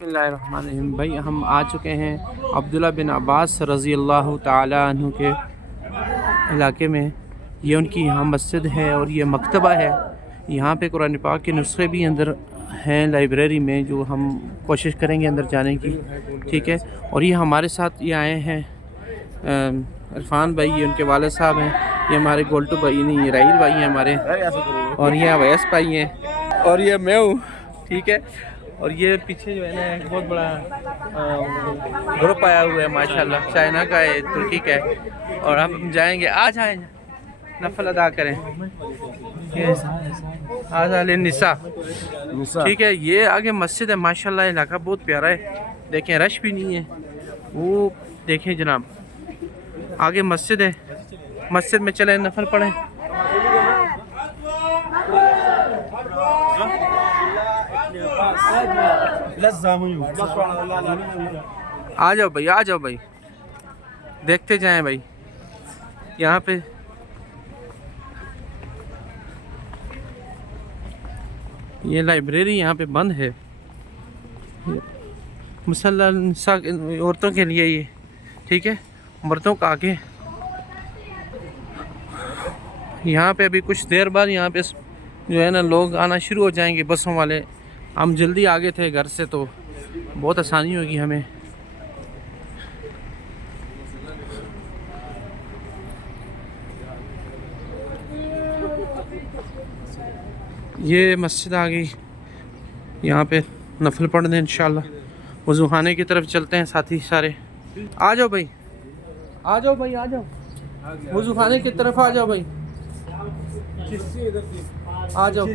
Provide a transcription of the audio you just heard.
बिस्मिल्लाहिर्रहमानिर्रहीम। भाई हम आ चुके हैं अब्दुल्ला बिन अब्बास रज़ी अल्लाह ताला अन्हु के इलाके में। ये उनकी यहाँ मस्जिद है और ये मकतबा है। यहाँ पे कुरान पाक के नुस्खे भी अंदर हैं लाइब्रेरी में, जो हम कोशिश करेंगे अंदर जाने की। ठीक है। और ये हमारे साथ ये आए हैं इरफान भाई, ये उनके वालिद साहब हैं। ये हमारे गोल्टू भाई नहीं, ये राहील भाई हैं हमारे, और ये अवैस भाई हैं, और ये मैं हूँ। ठीक है। और ये पीछे जो है ना एक बहुत बड़ा ग्रुप आया हुआ है माशाल्लाह, चाइना का है, तुर्की का है। और हम जाएंगे, आज आए नफल अदा करें। आज निसा। ठीक है। ये आगे मस्जिद है माशाल्लाह, इलाका बहुत प्यारा है। देखें रश भी नहीं है, वो देखें जनाब, आगे मस्जिद है। मस्जिद में चले नफल पढ़ें। आ जाओ भाई, आ जाओ भाई, देखते जाएं भाई। यहाँ पे ये लाइब्रेरी यहाँ पे बंद है, मुसल्ला औरतों के लिए ये। ठीक है। मर्दों का आगे यहाँ पे अभी कुछ देर बाद यहाँ पे जो है ना लोग आना शुरू हो जाएंगे, बसों वाले। हम जल्दी आगे थे घर से, तो बहुत आसानी होगी हमें। ये मस्जिद आ गई, यहाँ पे नफल पढ़ने इंशाल्लाह वज़ू खाने की तरफ चलते हैं साथी सारे। आ जाओ भाई, आ जाओ भाई, आ जाओ वज़ू खाने की तरफ आ जाओ भाई, आ जाओ।